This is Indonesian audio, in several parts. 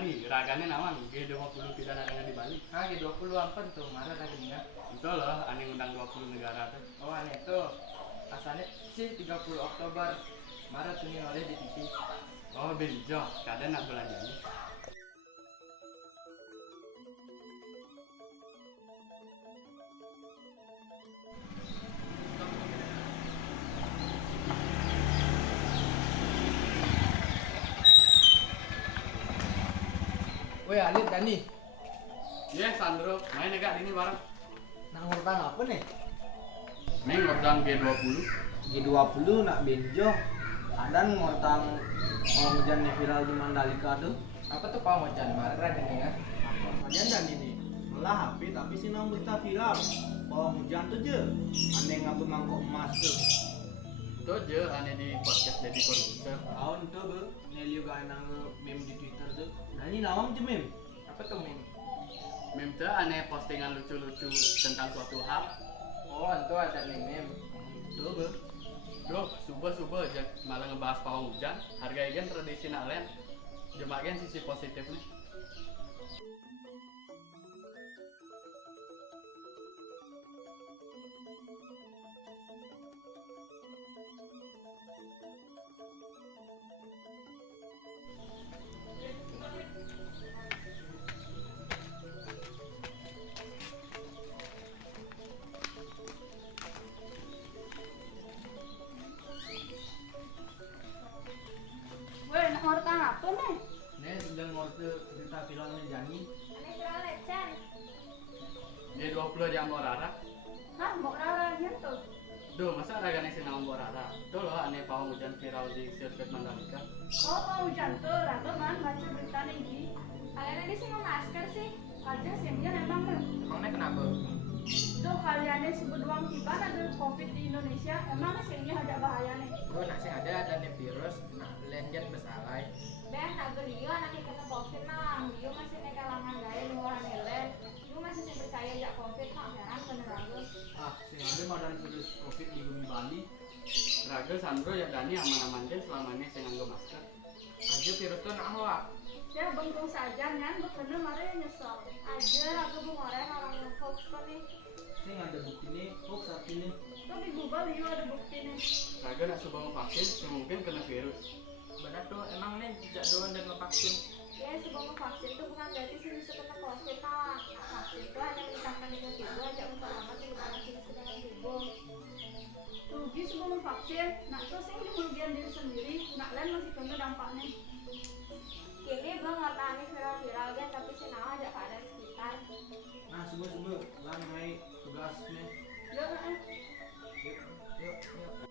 Dani, ragane nawang G20 pidana dengan di Bali. Nah, G20 apa tuh? Mana rekeningnya? Betul loh, aneh undang 20 negara tuh. Oh, aneh tuh. Asalnya sih 30 Oktober. Maret tuh nih oleh di TV. Oh, benjo, kadang nak belanja nih. Woi, Alit Dani. Yes, Sandro, main agak ini bareng. Nak ngurang apa nih? Neng ngordang G20. G20 nak benjo adan ngotang mau hujan yang viral di Mandalika tuh Apa tuh Pak Mocan? Mana rekeningnya? hujan dan ini malah HP tapi sih nang berita viral mau hujan tuh je aneh ngabut mangkok emas tuh Itu aja aneh di podcast Deddy Corbuzier. tahun tuh be Nelly juga nang meme di Twitter tuh nah ini nawang je meme Apa tuh Min? Meme tuh aneh postingan lucu-lucu tentang suatu hal. Oh, itu ada nih meme. tuh be Duh, subuh-subuh aja malah ngebahas pawang hujan. Harga igen tradisional lain. Jemakin sisi positifnya. Weh, nak ngortang apa nih? nih sedang ngorte berita viralnya Jani Aneh kira lecen. G20 aja mau rara. Hah, mau raranya tuh? Duh, masa raga nih sinang mau rara? Tuh loh aneh pawang hujan viral di sirkuit Mandalika. Oh, mau hujan tuh, rata man baca berita nih. Kalian ini sih mau masker sih? Aja simnya emang nih. Emangnya kenapa? Tuh kalian ini sebut doang tiba ada COVID di Indonesia, emang simnya ada bahaya nih. Bro, nak sih ada nih virus, nak lenjen bersalai. Ben, agak dia anaknya kena covid nang, dia masih naik kalangan gaya luaran helen, dia masih sih percaya ya covid nang, heran bener aja. sing ada madan virus covid di bumi Bali Raga Sandro ya Dani aman-aman aja selama ini saya nganggo masker. Aja virus tuh nak hoak. Ya bengkong saja kan, bener mari nyesel. Aja aku mau ngorek orang hoax kok nih. sing ada bukti nih hoax saat ini Tuh di Google juga ada bukti nih. Raga nak coba mau vaksin, mungkin kena virus. Benar tuh, emang nih tidak doan dan vaksin. Ya sebelum vaksin tuh bukan berarti sih bisa kena covid nang. Vaksin tuh hanya meningkatkan imun tubuh aja untuk amat menyebabkan jenis dengan tubuh. Rugi sebelum vaksin, nak tuh sih kemudian diri sendiri, nak lain masih kena dampaknya. Kini belum ngertani viral-viral kan, tapi sih nah aja keadaan sekitar. nah sebuah lang naik tugasnya Ya, Yuk, yuk, yuk.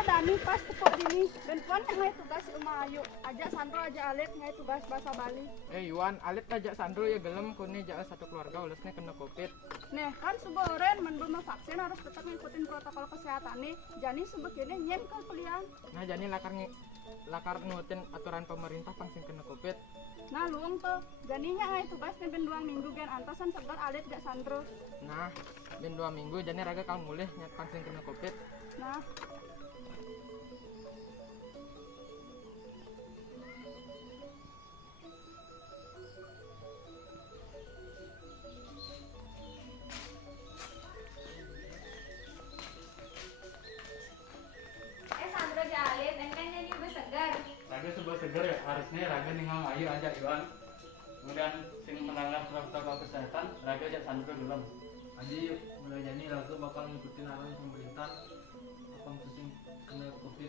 Dani pas tepuk dini, dan puan ngai tugas rumah ayu, ajak Sandro aja Alit ngai tugas bahasa Bali. Iwan, Alit ajak Sandro ya gelem kuni jak satu keluarga ulasnya kena covid. Nih kan sebenarnya menbelum vaksin harus tetap ngikutin protokol kesehatan nih. Jadi sebegini nyen kan pilihan. Nah jadi lakar ngutin aturan pemerintah pangsin kena covid. Nah luang tuh, jadinya ngai tugas nih ben 2 minggu gen antasan sebar Alit gak Sandro. Nah, dan 2 minggu jadi raga kau mulai nyat pangsin kena covid. Nah, Sandro jalin, enteng jadi udah segar. Raga coba seger ya, harusnya Raga ningal ayu ajak Iwan. Kemudian sing melanggar protokol kesehatan, Raga ajak Sandro gelem. aja yuk mulai jadi lagu bakal ngikutin arahan pemerintah apa sing kena covid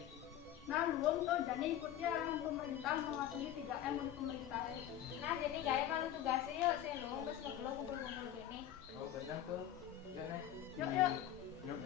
nah luang tuh jadi ikutnya arahan pemerintah mematuhi 3M untuk pemerintah. Nah jadi gaya kalau tugasnya yuk sih lu, terus ngegelok kumpul-kumpul gini. Oh benar tuh, ya nih. Yuk yuk. Yuk.